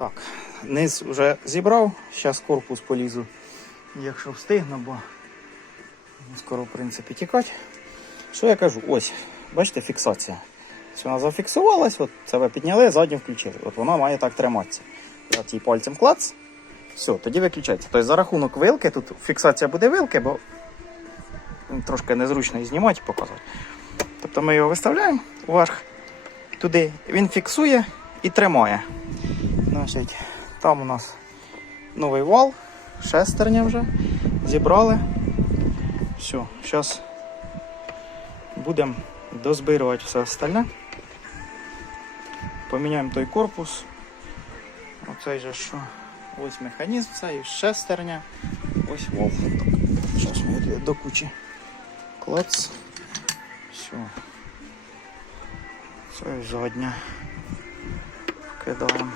Так, низ вже зібрав, зараз корпус полізу, якщо встигну, бо скоро, в принципі, тікати. Що я кажу? Ось, бачите, фіксація. Ось вона зафіксувалась, от це підняли, задню включили. От вона має так триматися. Я її пальцем клац. Все, тоді виключається. Тобто за рахунок вилки, тут фіксація буде вилки, бо трошки незручно і знімати і показувати. Тобто ми його виставляємо вверх туди, він фіксує і тримає. Значить, там у нас новий вал, шестерня вже. Зібрали. Все, зараз будемо дозбирувати все остальне. Поміняємо той корпус. Оцей же що. Ось механізм, цей шестерня. Ось вал. Зараз ми його до кучі. Клац. Все. Це задня. Кидаємо.